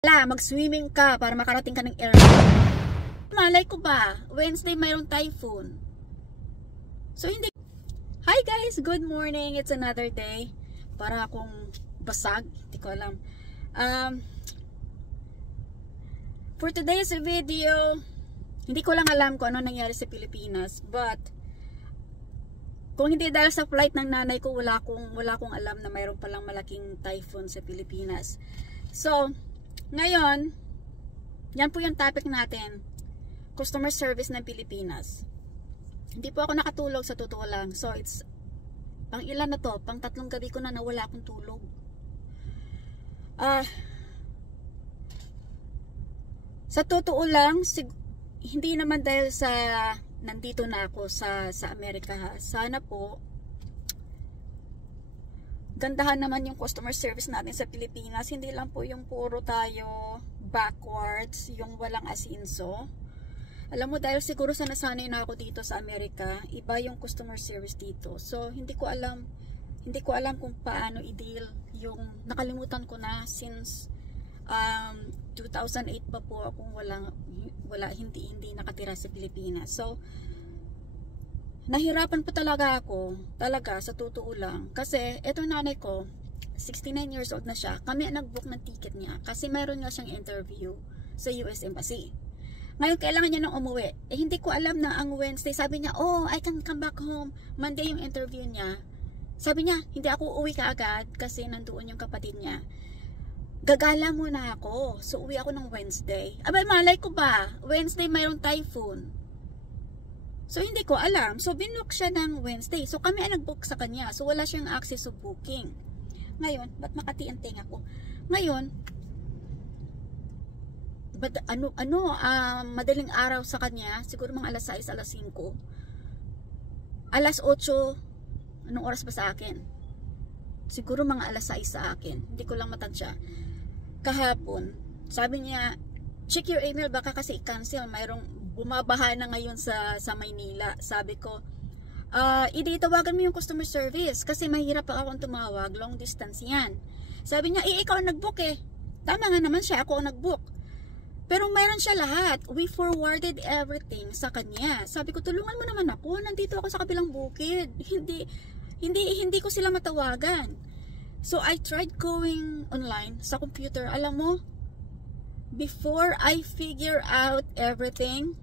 Mag-swimming ka para makarating ka ng airport. Malay ko ba, Wednesday mayroong typhoon. So hindi. Hi guys, good morning. It's another day. Para akong basag, hindi ko alam. For today's video, hindi ko lang alam kung ano nangyari sa Pilipinas, but kung hindi dahil sa flight ng nanay ko, wala akong alam na mayroon palang malaking typhoon sa Pilipinas. So, ngayon, yan po yung topic natin. Customer service ng Pilipinas. Hindi po ako nakatulog sa totoo lang. So, it's pang ilan na to? Pang 3 gabi ko na nawala akong tulog. Sa totoo lang, hindi naman dahil sa nandito na ako sa Amerika ha. Sana po gandahan naman yung customer service natin sa Pilipinas. Hindi lang po yung puro tayo backwards, yung walang asinso. Alam mo, dahil siguro nasanay na ako dito sa Amerika, iba yung customer service dito. So, hindi ko alam kung paano i-deal yung nakalimutan ko na since 2008 pa po akong hindi nakatira sa Pilipinas. So, nahirapan po talaga ako, sa totoo lang. Kasi, eto nanay ko, 69 years old na siya. Kami ang nag-book ng ticket niya kasi mayroon nga siyang interview sa US Embassy. Ngayon, kailangan niya nang umuwi. Hindi ko alam na ang Wednesday. Sabi niya, oh, I can come back home. Monday yung interview niya. Sabi niya, hindi ako uuwi kaagad kasi nandoon yung kapatid niya. Gagala muna ako. So, uwi ako ng Wednesday. Abay, malay ko ba? Wednesday mayroong typhoon. So, hindi ko alam. So, binook siya ng Wednesday. So, kami ang nag-book sa kanya. So, wala siyang access to booking. Ngayon, ba't makati ang tenga ko? Ngayon, madaling araw sa kanya, siguro mga alas 6, alas 5. Alas 8, anong oras ba sa akin? Siguro mga alas 6 sa akin. Hindi ko lang matansya. Kahapon, sabi niya, check your email baka kasi i-cancel. Mayroong bumabaha na ngayon sa Maynila. Sabi ko, tawagan mo yung customer service kasi mahirap pa akong tumawag, long distance yan. Sabi niya, ikaw ang nag-book eh. Tama nga naman siya, ako ang nag-book. Pero mayroon siya lahat. We forwarded everything sa kanya. Sabi ko, tulungan mo naman ako. Nandito ako sa kabilang bukid. Hindi ko sila matawagan. So I tried going online sa computer. Alam mo, before I figure out everything,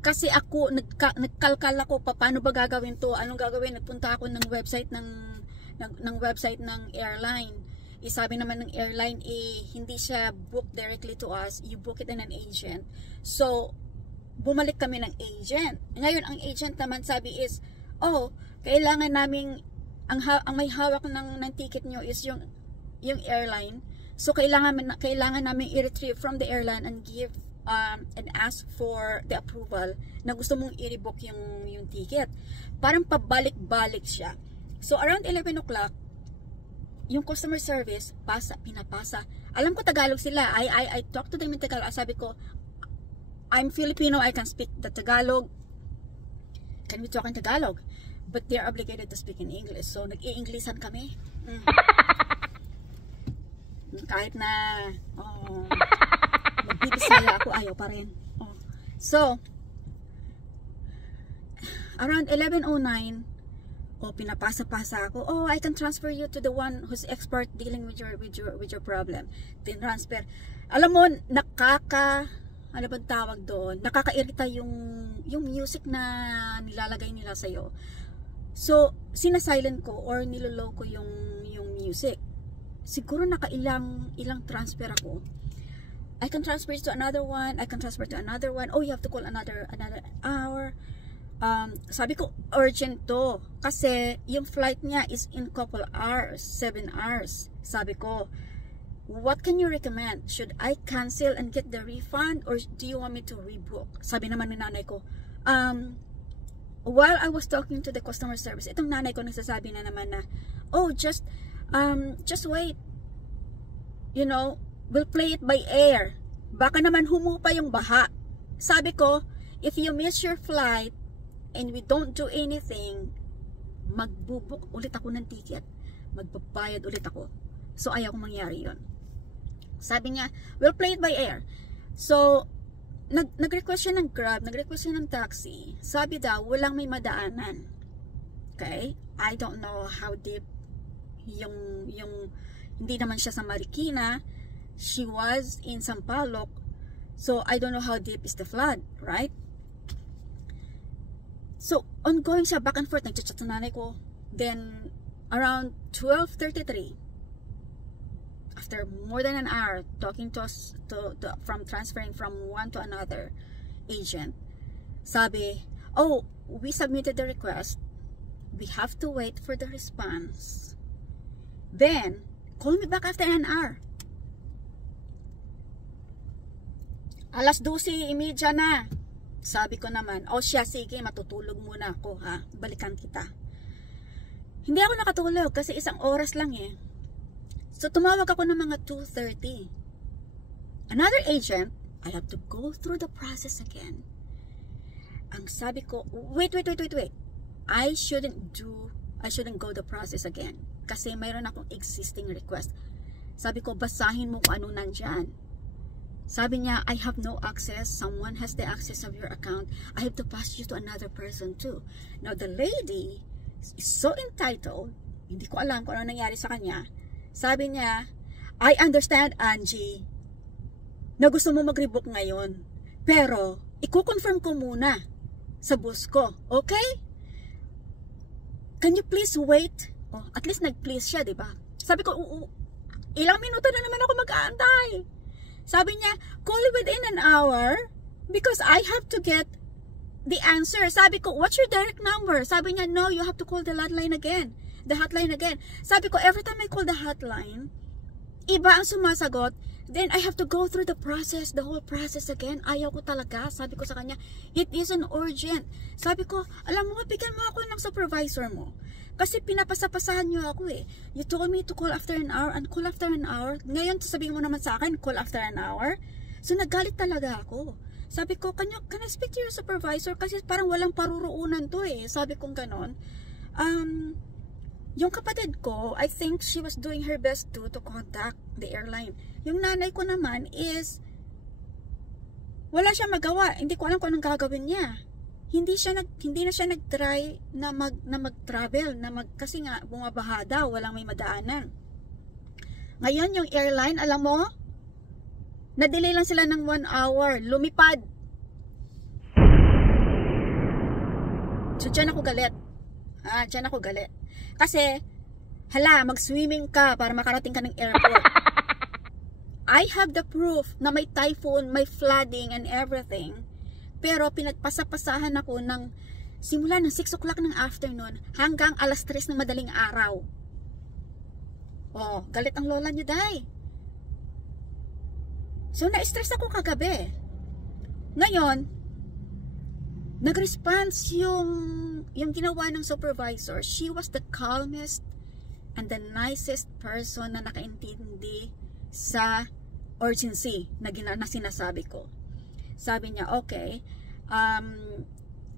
kasi ako nagkalkal ako paano ba gagawin to, anong gagawin, nagpunta ako ng website ng airline. Sabi naman ng airline hindi siya book directly to us, you book it in an agent. So bumalik kami ng agent. Ngayon ang agent naman sabi is, oh, kailangan naming ang may hawak ng ticket nyo is yung airline. So kailangan namin i-retrieve from the airline and give and ask for the approval na gusto mong i-rebook yung ticket. Parang pabalik-balik siya. So around 11 o'clock, yung customer service, pinapasa. Alam ko Tagalog sila. I talk to them in Tagalog. Sabi ko, I'm Filipino, I can speak the Tagalog. Can we talk in Tagalog? But they're obligated to speak in English. So nag-i-Englishan kami. Kahit na magbibisaya ako, ayaw pa rin. So, around 11:09, pinapasa-pasa ako. Oh, I can transfer you to the one who's expert dealing with your problem. Transfer. Alam mo, ano bang tawag doon? Nakakairita yung music na nilalagay nila sa'yo. So, sinasilent ko or nilolow ko yung music. Siguro ilang transfer ako. I can transfer to another one. I can transfer to another one. Oh, you have to call another hour. Sabi ko, urgent to. Kasi yung flight niya is in couple hours, 7 hours. Sabi ko, what can you recommend? Should I cancel and get the refund or do you want me to rebook? Sabi naman ng nanay ko, while I was talking to the customer service, itong nanay ko nagsasabi na naman na, oh, just wait. You know, we'll play it by air. Baka naman humupa yung baha. Sabi ko, if you miss your flight and we don't do anything, magbubuk ulit ako ng ticket. Magbabayad ulit ako. So ayaw kong mangyari yun. Sabi niya, we'll play it by air. So, nag-request siya ng Grab, nag-request siya ng taxi. Sabi daw, walang may madaanan. Okay? I don't know how deep yung hindi naman siya sa Marikina. She was in Sampaloc. So, I don't know how deep is the flood, right? So, ongoing siya, back and forth, nag-chat sa nanay ko. Then, around 12:33, after more than an hour talking to us, from transferring from one to another agent, sabi, oh, we submitted the request. We have to wait for the response. Then, call me back after an hour. 12:30 na. Sabi ko naman, oh siya, sige, matutulog muna ako ha. Balikan kita. Hindi ako nakatulog kasi 1 oras lang eh. So tumawag ako ng mga 2:30. Another agent, I have to go through the process again. Ang sabi ko, wait. I shouldn't go the process again. Kasi mayroon akong existing request. Sabi ko, basahin mo kung ano nandyan. Sabi niya, I have no access. Someone has the access of your account. I have to pass you to another person too. Now, the lady is so entitled. Hindi ko alam kung ano nangyari sa kanya. Sabi niya, I understand, Angie, na gusto mo mag-rebook ngayon. Pero, i-confirm ko muna sa boss ko. Okay? Can you please wait? Oh, at least nag-please siya, diba? Sabi ko, ilang minuto na naman ako mag-aantay. Sabi niya, call within an hour because I have to get the answer. Sabi ko, what's your direct number? Sabi niya, no, you have to call the hotline again. The hotline again. Sabi ko, every time I call the hotline, iba ang sumasagot. Then I have to go through the process, the whole process again. Ayaw ko talaga. Sabi ko sa kanya, it isn't urgent. Sabi ko, alam mo, bigyan mo ako ng supervisor mo. Kasi pinapasapasahan niyo ako eh. You told me to call after an hour and call after an hour. Ngayon, sabihin mo naman sa akin, call after an hour. So, naggalit talaga ako. Sabi ko, can I speak to your supervisor? Kasi parang walang paruruunan to eh. Sabi kong ganon. Yung kapatid ko, I think she was doing her best to contact the airline. Yung nanay ko naman is, wala siya magawa. Hindi ko alam kung anong gagawin niya. Hindi na siya nag-try na mag-travel kasi nga bumabaha daw, walang may madaanan. Ngayon yung airline, alam mo, na-delay lang sila ng 1 hour, lumipad. So diyan ako galit. Diyan ako galit. Kasi hala, mag-swimming ka para makarating ka ng airport. I have the proof na may typhoon, may flooding and everything. Pero pinagpasapasahan ako ng simula ng 6 o'clock ng afternoon hanggang 3:00 ng madaling araw. Oh, galit ang lola niyo, day. So, na-stress ako kagabi. Ngayon, nag-response yung ginawa ng supervisor. She was the calmest and the nicest person na nakaintindi sa urgency na sinasabi ko. Sabi niya, okay,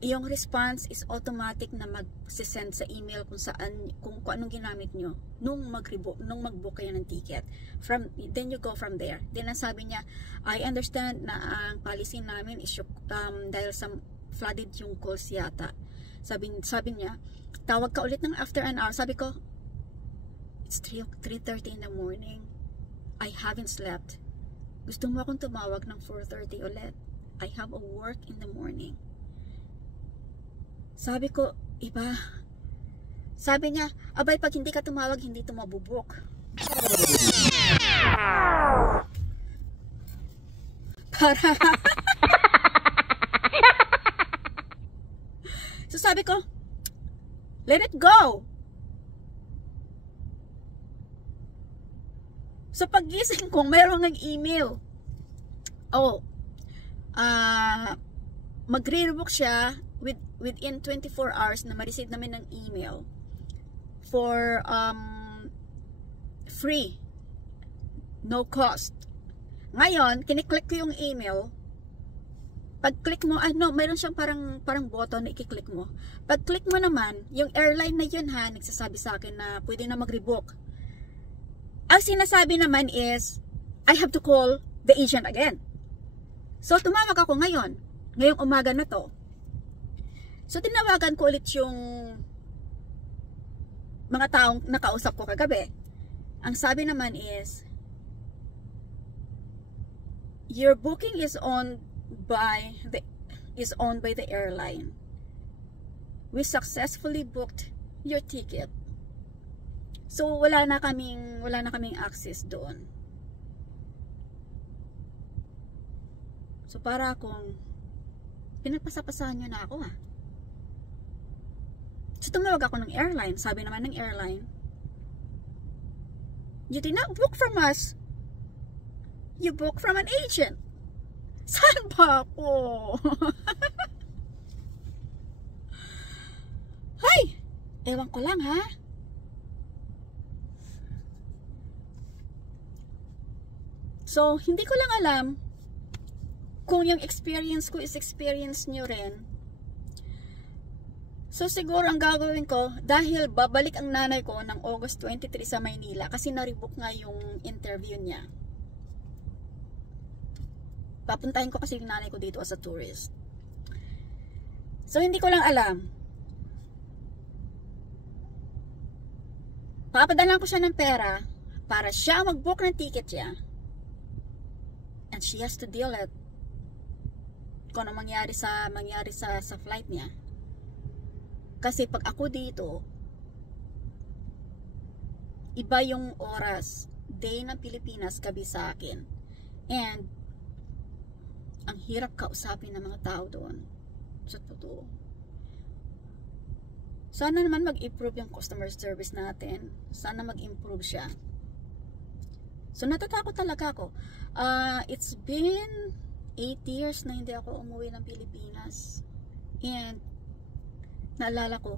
yung response is automatic na mag-send sa email kung anong ginamit nyo nung mag-book kayo ng ticket. Then you go from there. Then sabi niya, I understand na ang policy namin is dahil sa flooded yung calls yata. Sabi niya, tawag ka ulit ng after an hour. Sabi ko, it's 3:30 in the morning. I haven't slept. Gusto mo akong tumawag ng 4:30 ulit? I have a work in the morning. Sabi ko, iba. Sabi niya, abay, pag hindi ka tumawag, hindi ito mabubuk. Para. So sabi ko, let it go. So paggising ko, mayroong nag-email. Magre-rebook siya within 24 hours na ma-receive namin ng email for free, no cost. Ngayon, kiniklik ko yung email. Pag-click mo, mayroon siyang parang button na i-click mo. Pag-click mo naman, yung airline na yun nagsasabi sa akin na pwede na mag-rebook. Ang sinasabi naman is, I have to call the agent again. So, tumawag ako ngayong umaga na to. So, tinawagan ko ulit yung mga taong nakausap ko kagabi. Ang sabi naman is, your booking is owned by the airline. We successfully booked your ticket. So, wala na kaming access doon. So, para akong pinapasapasahan nyo na ako So, tumawag ako ng airline. Sabi naman ng airline, you did not book from us. You booked from an agent. Saan ba ako? Hay! Ewan ko lang ha. So, hindi ko lang alam kung yung experience ko is experience nyo rin. So, siguro ang gagawin ko, dahil babalik ang nanay ko ng August 23 sa Maynila kasi na-rebook nga yung interview niya. Papuntahin ko kasi yung nanay ko dito as a tourist. So, hindi ko lang alam. Papadalan ko siya ng pera para siya mag-book ng ticket niya. And she has to deal it. Kung ano mangyari sa flight niya. Kasi pag ako dito, iba yung oras, day ng Pilipinas, gabi sa akin. And ang hirap kausapin ng mga tao doon. Sa totoo. Sana naman mag-improve yung customer service natin. Sana mag-improve siya. So natatakot talaga ako. It's been 8 years na hindi ako umuwi ng Pilipinas. And naalala ko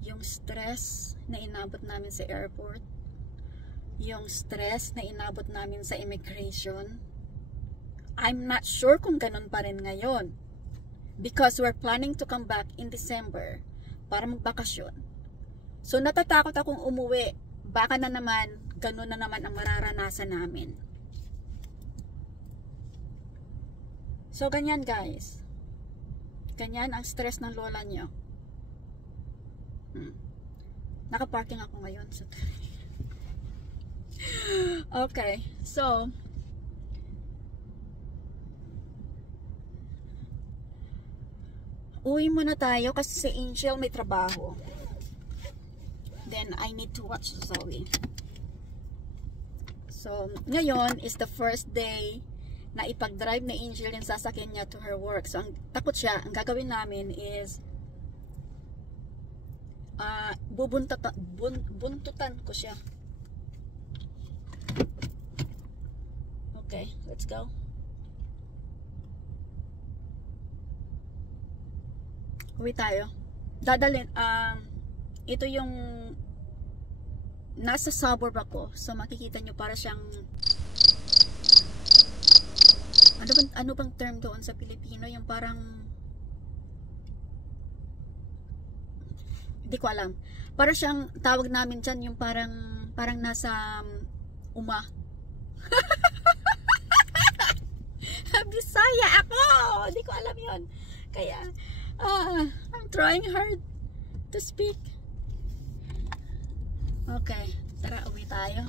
yung stress na inabot namin sa airport, yung stress na inabot namin sa immigration. I'm not sure kung ganun pa rin ngayon because we're planning to come back in December para magbakasyon. So natatakot akong umuwi, baka na naman ganun na naman ang mararanasan namin. So ganyan guys, ganyan ang stress ng lola nyo. Nakaparking ako ngayon. So okay, so uwi muna tayo kasi si Angel may trabaho. Then I need to watch Zoe. So ngayon is the first day na ipag-drive na Angel yung sasakyan niya to her work. So ang takot siya, ang gagawin namin is buntutan ko siya. Okay, let's go. Uwi tayo. Dadalhin, ito yung nasa suburb ako. So makikita nyo para siyang ano bang term doon sa Pilipino? Yung parang hindi ko alam. Para siyang tawag namin dyan yung parang nasa uma. Bisaya ako! Hindi ko alam yun. Kaya I'm trying hard to speak. Okay, tara uwi tayo.